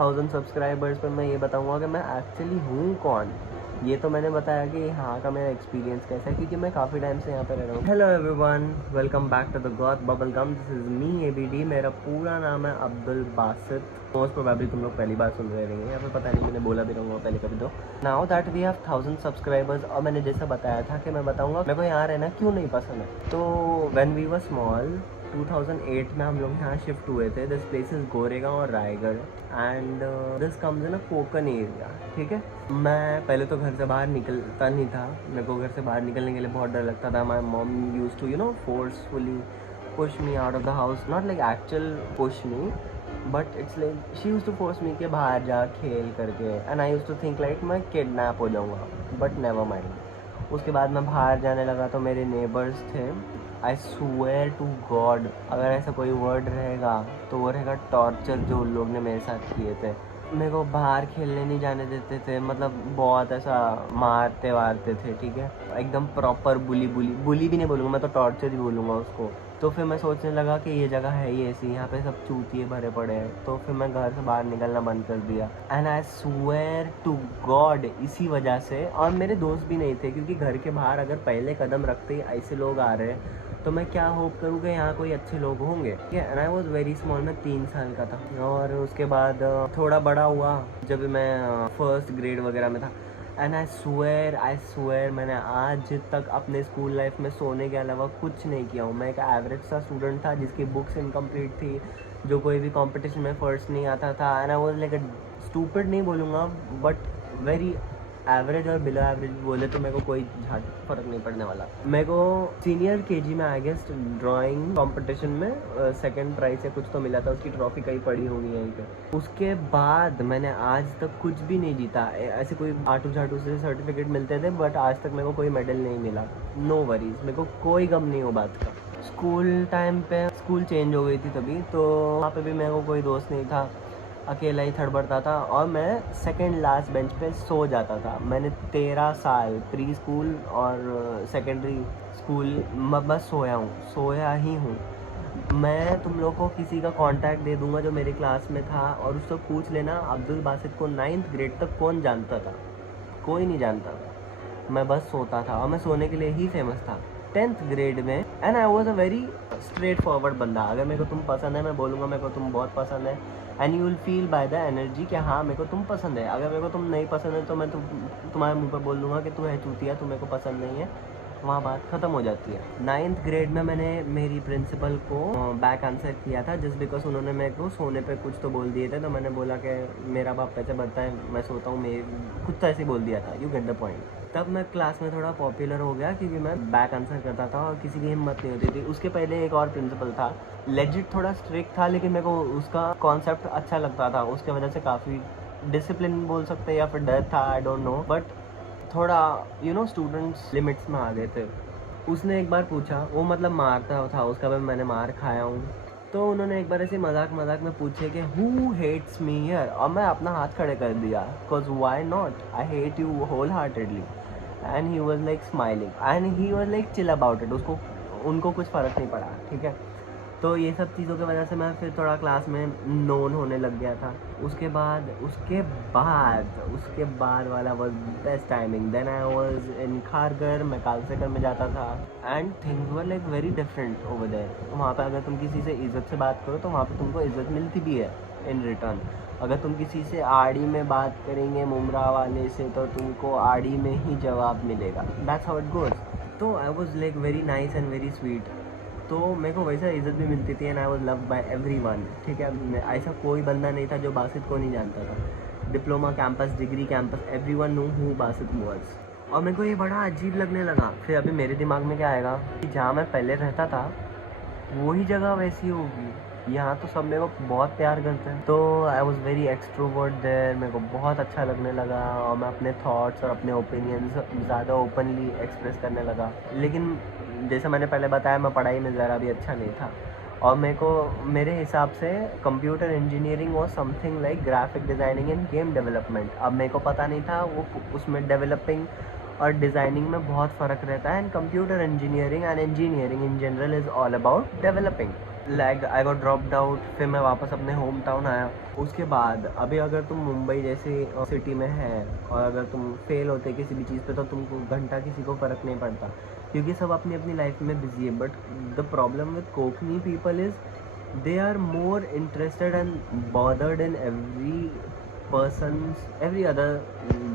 1000 subscribers पर मैं ये बताऊंगा कि मैं एक्चुअली हूँ कौन। ये तो मैंने बताया कि यहाँ का मेरा एक्सपीरियंस कैसा है, क्योंकि मैं काफ़ी टाइम से यहाँ पे रह रहा हूँ। Hello everyone, welcome back to the god bubble gum. This is me ABD। मेरा पूरा नाम है अब्दुल बासित। मोस्ट प्रोबेबली तुम लोग पहली बार सुन रहे रहेंगे, या फिर पता नहीं, मैंने बोला भी रहूँगा पहले कभी तो। Now that we have 1000 subscribers, और मैंने जैसा बताया था कि मैं बताऊँगा मेरे को यहाँ रहना क्यों नहीं पसंद है। तो व्हेन वी वर स्मॉल 2008 में हम लोग यहाँ शिफ्ट हुए थे। दिस प्लेस इज गोरेगांव और Raigad, and this comes in a Konkan area. ठीक है, मैं पहले तो घर से बाहर निकलता नहीं था। मेरे को घर से बाहर निकलने के लिए बहुत डर लगता था। My mom use to forcefully push me out of the house, not like actual push me, but it's like she use to force me कि बाहर जा खेल करके, and I use to think like मैं किडनैप हो जाऊँगा, but never mind. उसके बाद मैं बाहर जाने लगा तो मेरे नेबर्स थे। आई स्वेयर टू गॉड, अगर ऐसा कोई वर्ड रहेगा तो वो रहेगा टॉर्चर, जो उन लोग ने मेरे साथ किए थे। मेरे को बाहर खेलने नहीं जाने देते थे, मतलब बहुत ऐसा मारते वारते थे। ठीक है, एकदम प्रॉपर बुली भी नहीं बोलूँगा मैं, तो टॉर्चर ही बोलूँगा उसको। तो फिर मैं सोचने लगा कि ये जगह है ही ऐसी, यहाँ पे सब चूतिए भरे पड़े हैं। तो फिर मैं घर से बाहर निकलना बंद कर दिया, and I swear to god इसी वजह से। और मेरे दोस्त भी नहीं थे, क्योंकि घर के बाहर अगर पहले कदम रखते ही ऐसे लोग आ रहे हैं तो मैं क्या होप करूँ कि यहाँ कोई अच्छे लोग होंगे। ठीक है, and I was very small, मैं 3 साल का था। और उसके बाद थोड़ा बड़ा हुआ जब मैं फर्स्ट ग्रेड वगैरह में था, एंड आई स्वेयर मैंने आज तक अपने स्कूल लाइफ में सोने के अलावा कुछ नहीं किया हूँ। मैं एक एवरेज सा स्टूडेंट था जिसकी बुक्स इनकम्प्लीट थी, जो कोई भी कंपटीशन में फर्स्ट नहीं आता था, and I was like stupid नहीं बोलूँगा, बट वेरी एवरेज और बिलो एवरेज बोले तो मेरे को कोई झाट फर्क नहीं पड़ने वाला। मेरे को सीनियर KG में आई गेस ड्राइंग कंपटीशन में सेकंड प्राइज या कुछ तो मिला था, उसकी ट्रॉफी कहीं पड़ी होगी यहीं पे। उसके बाद मैंने आज तक कुछ भी नहीं जीता। ऐसे कोई आटू झाटू से सर्टिफिकेट मिलते थे, बट आज तक मेरे को कोई मेडल नहीं मिला। नो वरीज, मेरे को कोई गम नहीं हो बात का। स्कूल टाइम पे स्कूल चेंज हो गई थी तभी, तो वहाँ पे भी मेरे को कोई दोस्त नहीं था, अकेला ही थड़बड़ता था, और मैं सेकंड लास्ट बेंच पे सो जाता था। मैंने 13 साल प्री स्कूल और सेकेंडरी स्कूल बस सोया ही हूँ। मैं तुम लोग को किसी का कांटेक्ट दे दूंगा जो मेरे क्लास में था, और उससे पूछ लेना अब्दुल बासित को 9th ग्रेड तक कौन जानता था। कोई नहीं जानता था। मैं बस सोता था, और मैं सोने के लिए ही फेमस था 10th ग्रेड में। And I was a very straight forward बंदा। अगर मेरे को तुम पसंद है, मैं बोलूँगा मेरे को तुम बहुत पसंद है, and you will feel by the energy कि हाँ मेरे को तुम पसंद है। अगर मेरे को तुम नहीं पसंद है तो मैं तुम्हारे मुंह पर बोल दूँगा कि तू है चूतिया, तू मेरे को पसंद नहीं है। वहाँ बात ख़त्म हो जाती है। 9th ग्रेड में मैंने मेरी प्रिंसिपल को बैक आंसर किया था, जस्ट बिकॉज उन्होंने मेरे को सोने पे कुछ तो बोल दिए थे। तो मैंने बोला कि मेरा बाप पैसे भरता है, मैं सोता हूँ, मैं कुछ तो ऐसे बोल दिया था। You get the point. तब मैं क्लास में थोड़ा पॉपुलर हो गया, क्योंकि मैं बैक आंसर करता था और किसी की हिम्मत नहीं होती थी। उसके पहले एक और प्रिंसिपल था, लेजिट थोड़ा स्ट्रिक्ट था, लेकिन मेरे को उसका कॉन्सेप्ट अच्छा लगता था। उसके वजह से काफ़ी डिसिप्लिन बोल सकते हैं, या फिर डर था, आई डोंट नो, बट थोड़ा स्टूडेंट्स लिमिट्स में आ गए थे। उसने एक बार पूछा, वो मतलब मारता था, उसका भी मैंने मार खाया हूँ। तो उन्होंने एक बार ऐसे मजाक में पूछे कि हु हेट्स मी हियर, और मैं अपना हाथ खड़े कर दिया, because why not, I hate you wholeheartedly. And he was like smiling, and he was like chill about it. उनको कुछ फ़र्क नहीं पड़ा। ठीक है, तो ये सब चीज़ों की वजह से मैं फिर थोड़ा क्लास में नोन होने लग गया था। उसके बाद वाला was best timing. Then I was in Kharghar, मैं कालसेकर में जाता था, and things were like very different over there. वहाँ पे अगर तुम किसी से इज़्ज़त से बात करो तो वहाँ पे तुमको इज़्ज़त मिलती भी है इन रिटर्न। अगर तुम किसी से आड़ी में बात करेंगे, मुमरा वाले से, तो तुमको आड़ी में ही जवाब मिलेगा। That's how it goes. तो I was like very nice and very sweet, तो मेरे को वैसा इज़्ज़त भी मिलती थी, and I was loved by everyone. ठीक है, ऐसा कोई बंदा नहीं था जो बासित को नहीं जानता था। Diploma campus, degree campus, everyone know who Basit was. और मेरे को ये बड़ा अजीब लगने लगा। फिर अभी मेरे दिमाग में क्या आएगा कि जहाँ मैं पहले रहता था वही जगह वैसी होगी, यहाँ तो सब मेरे को बहुत प्यार करते हैं। तो I was very extrovert there, मेरे को बहुत अच्छा लगने लगा, और मैं अपने थॉट्स और अपने ओपिनियंस ज़्यादा ओपनली एक्सप्रेस करने लगा। लेकिन जैसे मैंने पहले बताया, मैं पढ़ाई में ज़रा भी अच्छा नहीं था, और मेरे हिसाब से कंप्यूटर इंजीनियरिंग और something like graphic designing end game development. अब मेरे को पता नहीं था वो उसमें डेवलपिंग और डिज़ाइनिंग में बहुत फ़र्क रहता है, and computer engineering and engineering in general is all about developing. Like I got dropped out, फिर मैं वापस अपने होम टाउन आया। उसके बाद अभी अगर तुम मुंबई जैसी सिटी में है और अगर तुम फेल होते किसी भी चीज़ पे तो तुमको घंटा किसी को फ़र्क नहीं पड़ता, क्योंकि सब अपनी अपनी लाइफ में बिजी है। But the problem with Konkani people is they are more interested and bothered in every other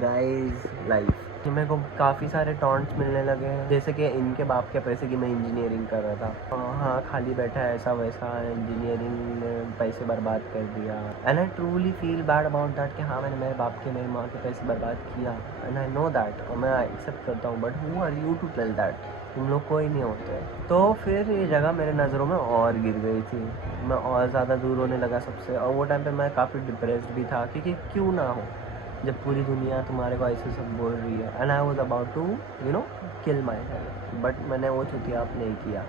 guy's life। मेरे को काफ़ी सारे टॉन्ट्स मिलने लगे हैं, जैसे कि इनके बाप के पैसे की मैं इंजीनियरिंग कर रहा था, हाँ खाली बैठा है ऐसा वैसा, इंजीनियरिंग में पैसे बर्बाद कर दिया। And I truly feel bad about that कि हाँ मैंने मेरे बाप के मेरी माँ के पैसे बर्बाद किया, एंड आई नो दैट और मैं एक्सेप्ट करता हूँ। But who are you to tell that? तुम लोग कोई नहीं होते। तो फिर ये जगह मेरे नज़रों में और गिर गई थी, मैं और ज़्यादा दूर होने लगा सबसे। और वो टाइम पे मैं काफ़ी डिप्रेस्ड भी था, क्योंकि क्यों ना हो जब पूरी दुनिया तुम्हारे को ऐसे सब बोल रही है। And I was about to kill myself, but मैंने वो चुतिया आप नहीं किया।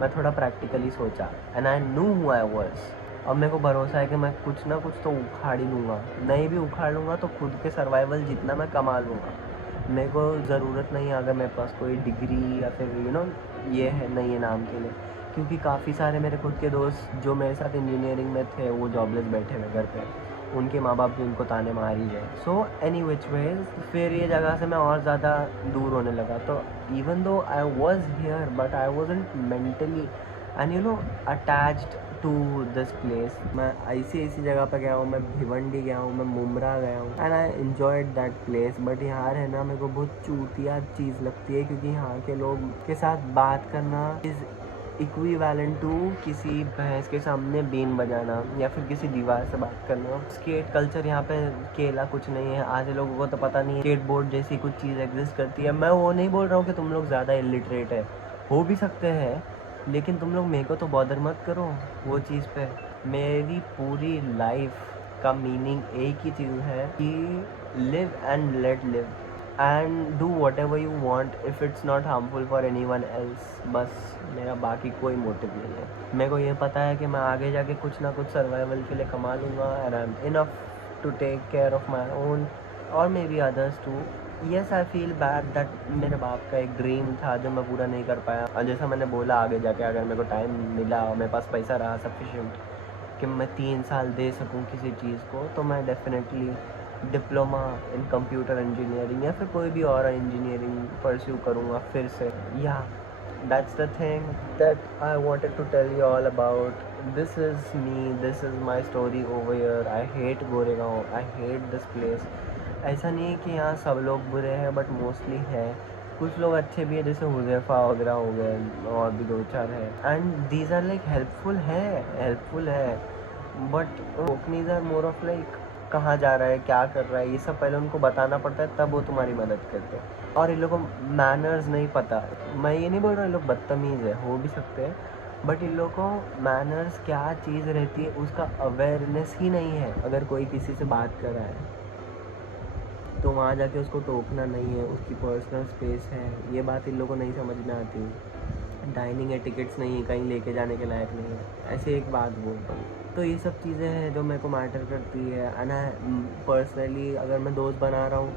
मैं थोड़ा प्रैक्टिकली सोचा and I knew who I was. अब मेरे को भरोसा है कि मैं कुछ ना कुछ तो उखाड़ ही लूँगा, नहीं भी उखाड़ लूँगा तो खुद के सर्वाइवल जितना मैं कमा लूँगा। मेरे को ज़रूरत नहीं है अगर मेरे पास कोई डिग्री या फिर ये है नहीं है नाम के लिए, क्योंकि काफ़ी सारे मेरे खुद के दोस्त जो मेरे साथ इंजीनियरिंग में थे वो जॉबलेस बैठे हुए घर पे, उनके माँ बाप भी उनको ताने मार ही गए। सो एनी विच वेज फिर ये जगह से मैं और ज़्यादा दूर होने लगा। तो even though I was here but I wasn't mentally and attached to this place. मैं ऐसी जगह पर गया हूँ, मैं भिवंडी गया हूँ, मैं मुमरा गया हूँ, and I enjoyed that place. But यहाँ रहना मेरे को बहुत चूतिया चीज़ लगती है, क्योंकि यहाँ के लोग के साथ बात करना इज़ इक्विवेलेंट टू किसी भैंस के सामने बीन बजाना या फिर किसी दीवार से बात करना। स्केट कल्चर यहाँ पे केला कुछ नहीं है, आधे लोगों को तो पता नहीं है स्केट बोर्ड जैसी कुछ चीज़ एग्जिस्ट करती है। मैं वो नहीं बोल रहा हूँ कि तुम लोग ज़्यादा इलिटरेट है, हो भी सकते हैं, लेकिन तुम लोग मेरे को तो बॉदर मत करो वो चीज़ पे। मेरी पूरी लाइफ का मीनिंग एक ही चीज़ है कि live and let live and do what ever you want if it's not harmful for any one else. बस मेरा बाकी कोई मोटिव नहीं है। मेरे को ये पता है कि मैं आगे जाके कुछ ना कुछ सर्वाइवल के लिए कमा लूँगा and I am enough to take care of my own और maybe others too. Yes I feel bad that मेरे बाप का एक ड्रीम था जो मैं पूरा नहीं कर पाया। और जैसा मैंने बोला आगे जाके अगर मेरे को टाइम मिला और मेरे पास पैसा रहा सफिशिएंट कि मैं 3 साल दे सकूं किसी चीज़ को, तो मैं definitely diploma in computer engineering या फिर कोई भी और इंजीनियरिंग परस्यू करूँगा फिर से। या that's the thing that I wanted to tell you all about. This is me, this is my story over here. I hate Goregaon, I hate this place. ऐसा नहीं है कि यहाँ सब लोग बुरे हैं, बट मोस्टली है। कुछ लोग अच्छे भी है, जैसे हुज़ैफ़ा वगैरह हो गए और भी 2-4 है, and these are like helpful है। But cockneys are more of like कहाँ जा रहा है, क्या कर रहा है, ये सब पहले उनको बताना पड़ता है, तब वो तुम्हारी मदद करते हैं। और इन लोगों को मैनर्स नहीं पता। मैं ये नहीं बोल रहा इन लोग बदतमीज़ है, हो भी सकते हैं, बट इन लोगों को मैनर्स क्या चीज़ रहती है उसका अवेयरनेस ही नहीं है। अगर कोई किसी से बात कर रहा है तो वहाँ जाके उसको टोकना नहीं है, उसकी पर्सनल स्पेस है। ये बात इन लोगों को नहीं समझ में आती। डाइनिंग एटिकेट्स नहीं है, कहीं लेके जाने के लायक नहीं है, ऐसे एक बात बोलता हूँ। तो ये सब चीज़ें हैं जो मेरे को मैटर करती है। एंड पर्सनली अगर मैं दोस्त बना रहा हूँ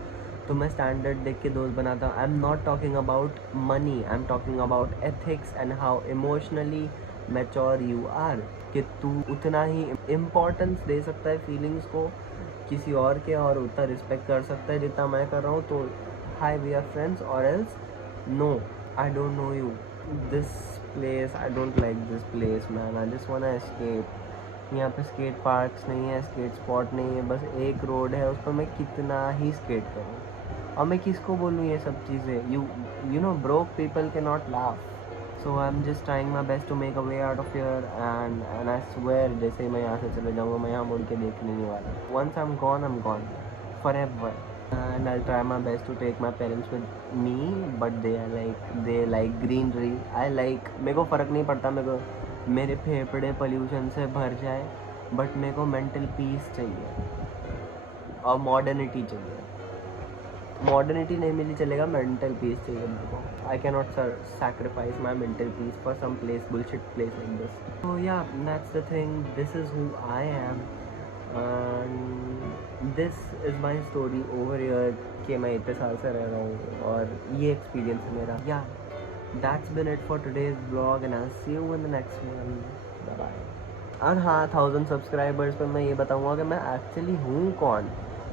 तो मैं स्टैंडर्ड देख के दोस्त बनाता हूँ। I am not talking about money, I am talking about ethics and how emotionally mature you are, कि तू उतना ही इम्पोर्टेंस दे सकता है फीलिंग्स को किसी और के, और उतना रिस्पेक्ट कर सकता है जितना मैं कर रहा हूँ। तो हाई वी आर फ्रेंड्स और else no I don't know you. This place I don't like this place man, I just want escape. यहाँ पे स्केट पार्क्स नहीं है, स्केट स्पॉट नहीं है, बस एक रोड है, उस पर मैं कितना ही स्केट करूँ और मैं किसको बोलूँ ये सब चीज़ें। You know broke people can not laugh. So I am just trying my best to make a way out of here and I swear जैसे ही मैं यहाँ से चले जाऊँगा मैं यहाँ मुड़ के देखने नहीं वाला। Once I am gone forever and I try my best to take my parents with me, but they like greenery. I like, मेरे को फ़र्क नहीं पड़ता, मेरे फेफड़े पोल्यूशन से भर जाए, बट मेरे को मेंटल पीस चाहिए और मॉडर्निटी चाहिए। मॉडर्निटी नहीं मिली चलेगा, मेंटल पीस चाहिए मेरे को। I can not sacrifice my mental peace for some bullshit place like this. So yeah, that's the thing. This is who I am and this is my story over here कि मैं इतने साल से रह रहा हूँ और ये एक्सपीरियंस है मेरा। Yeah, that's been it for today's vlog and I'll see you in the next one. Bye bye. और हाँ, 1000 सब्सक्राइबर्स पर मैं ये बताऊँगा कि मैं एक्चुअली हूँ कौन।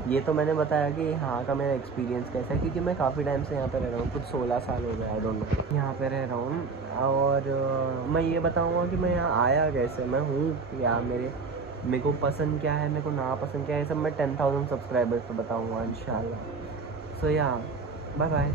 ये तो मैंने बताया कि यहाँ का मेरा एक्सपीरियंस कैसा है, क्योंकि मैं काफ़ी टाइम से यहाँ पे रह रहा हूँ, कुछ 16 साल हो गए, आई डोंट नो यहाँ पे रह रहा हूँ। और मैं ये बताऊँगा कि मैं यहाँ आया कैसे, मैं हूँ या मेरे को पसंद क्या है, मेरे को नापसंद क्या है, ये सब मैं 10,000 सब्सक्राइबर्स पे बताऊँगा इंशाल्लाह। सो या बाय बाय।